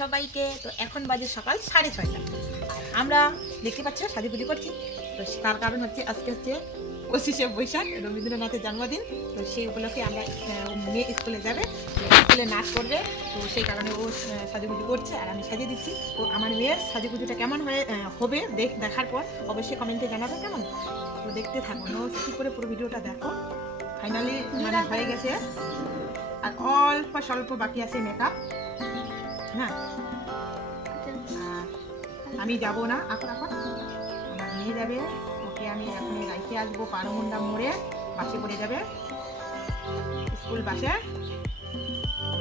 সবাইকে। তো এখন বাজে সকাল সাড়ে ছয়টা। আমরা দেখতে পাচ্ছি পাচ্ছ সাজুগুজি করছি। তো তার কারণ হচ্ছে আজকে হচ্ছে পঁচিশে বৈশাখ, রবীন্দ্রনাথের জন্মদিন। তো সেই উপলক্ষে আমরা মেয়ে স্কুলে যাবে। স্কুলে নাচ করবে। তো সেই কারণে ও সাজুগুজি করছে। আর আমি সাজিয়ে দিচ্ছি। তো আমার মেয়ের সাজুগুজিটা কেমন হয়ে হবে দেখ, দেখার পর অবশ্যই কমেন্টে জানাবে কেমন? তো দেখতে থাকো। নো কী করে পুরো ভিডিওটা দেখো? ফাইনালি মানে হয়ে গেছে। আর অল্প স্বল্প বাকি আছে মেকআপ হ্যাঁ। আমি যাব না এখন এখন আমার নিয়ে যাবে। ওকে আমি এখন রাইতে আসব পারমুন্ডা মোড়ে। বাসে করে যাবে। স্কুল বাসে।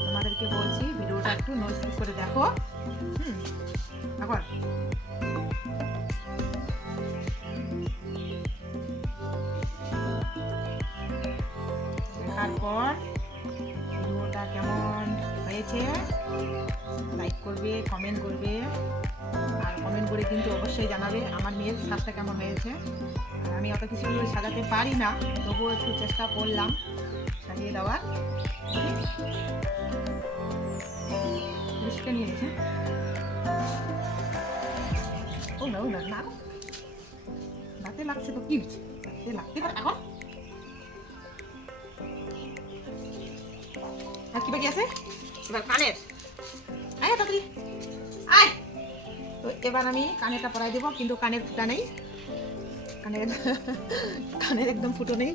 তোমাদেরকে বলছি, ভিডিওটা একটু নোট করে দেখো। হুম। এখন দেখার লাইক করবে কমেন্ট করবে, আর কমেন্ট করে কিন্তু অবশ্যই জানাবে আমার মেয়ের শ্বাসটা কেমন হয়েছে। আমি অত কিছু সাজাতে পারি না, তবুও একটু চেষ্টা করলাম সাজিয়ে দেওয়ার। বৃষ্টিটা নিয়েছে ও না ও না না। দাঁতে লাগছে তো, কি হয়েছে? দাঁতে লাগতে পারে এখন? আর কি বাকি আছে? এবার কানের আয় তাড়াতাড়ি আয়। তো এবার আমি কানেরটা পরাই দেবো, কিন্তু কানের ফুটা নেই। কানের কানের একদম ফুটো নেই।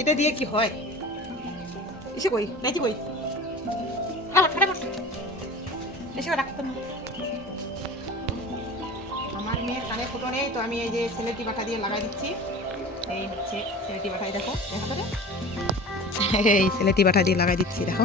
এটা দিয়ে কি হয়? এসে কই নাইটি কই ফটাফট এসে রাখতাম আমার মেয়ের কানে ফুটো নেই, তো আমি এই যে সেলেটি বাটা দিয়ে লাগাই দিচ্ছি। এই হচ্ছে সেলেটি বাটাই, দেখো। দেখো। এই সেলেটি বাটা দিয়ে লাগাই দিচ্ছি, দেখো।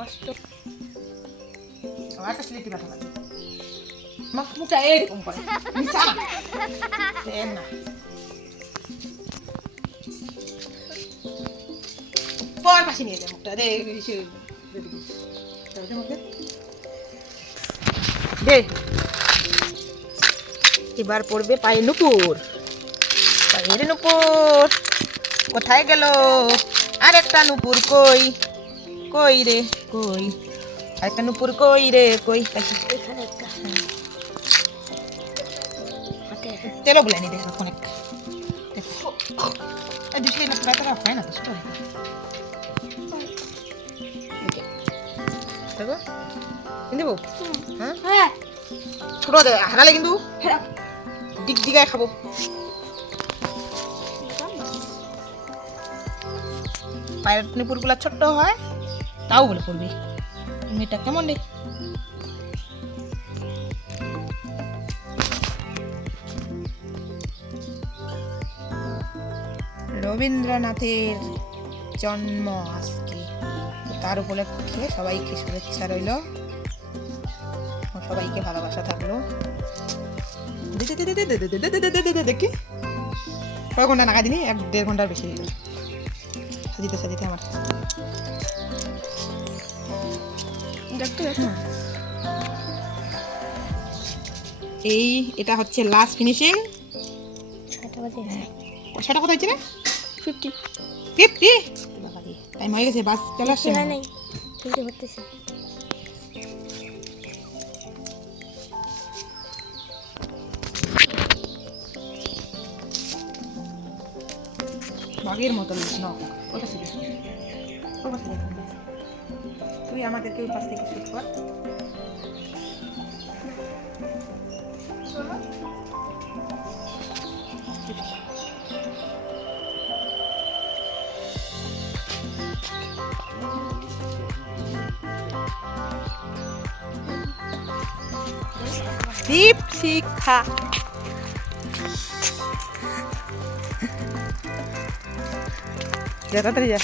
কষ্ট। আবার একটা স্লিটি ব্যথা লাগে আমার মুখটা এরকম করে। নিচা না? পর পাশে নিয়ে যায় মুখটা। দে দে এবার পড়বে পায়ে নুপুর। পায়ের নুপুর। কোথায় গেল? আর একটা নুপুর কই? কই রে কই একটা নুপুর কই রে কই তেলো বলে নি দেখো অনেক দেখো না প্রায় হয় না তো ছোট দেখো দেবো হ্যাঁ হ্যাঁ ছোট হারালে কিন্তু দিক দিগায় খাব পায়ের নিপুরগুলো ছোট্ট হয় তাও বলে পড়বি মেয়েটা কেমন রে রবীন্দ্রনাথের জন্ম আজকে তার উপলক্ষে সবাইকে শুভেচ্ছা রইল সবাইকে ভালোবাসা থাকল দেখি কয় ঘণ্টা নাগাদিনি এক দেড় ঘণ্টার বেশি সাজিতে সাজিতে আমার। দেখতে হুম। এই এটা হচ্ছে লাস্ট ফিনিশিং ছটা কোথায় ছিল ফিফটি ফিফটি টাইম হয়ে গেছে বাস চলে আসছে। Bagirmotorlus, no. Kuidas see käib? kuidas see käib? Püüame teilt juba tegi. Deep Sea Cat. Shoot কর দীপ শিক্ষা যা তাড়াতাড়ি যা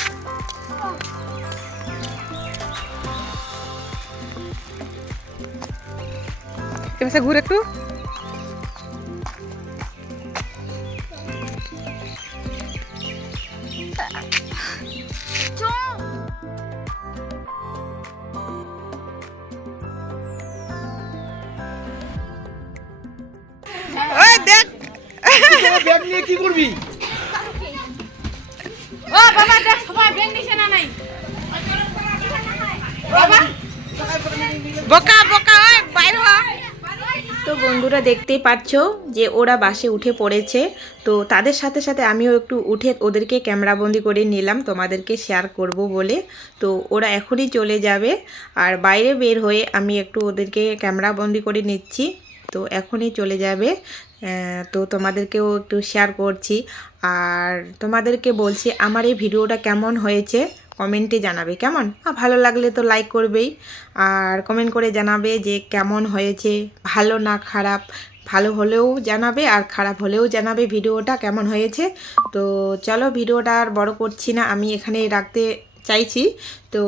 ব্যাগ নিয়ে কি করবি? ও বাবা দেখ সবাই ব্যাংক নিছে না নাই? বাবা। বোকা বোকা ওই বাইরে হ। তো বন্ধুরা দেখতেই পাচ্ছো যে ওরা বাসে উঠে পড়েছে। তো তাদের সাথে সাথে আমিও একটু উঠে ওদেরকে ক্যামেরাবন্দি করে নিলাম তোমাদেরকে শেয়ার করব বলে। তো ওরা এখনই চলে যাবে আর বাইরে বের হয়ে আমি একটু ওদেরকে ক্যামেরাবন্দি করে নিচ্ছি। তো এখনই চলে যাবে। তো তোমাদেরকেও একটু শেয়ার করছি। আর তোমাদেরকে বলছি, আমার এই ভিডিওটা কেমন হয়েছে? কমেন্টে জানাবে, কেমন? ভালো লাগলে তো লাইক করবেই। আর কমেন্ট করে জানাবে যে কেমন হয়েছে, ভালো না খারাপ? ভালো হলেও জানাবে, আর খারাপ হলেও জানাবে ভিডিওটা কেমন হয়েছে। তো চলো ভিডিওটা আর বড় করছি না, আমি এখানে রাখতে চাইছি। তো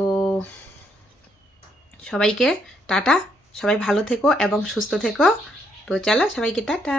সবাইকে টাটা, সবাই ভালো থেকো এবং সুস্থ থেকো। তো চলো সবাইকে টাটা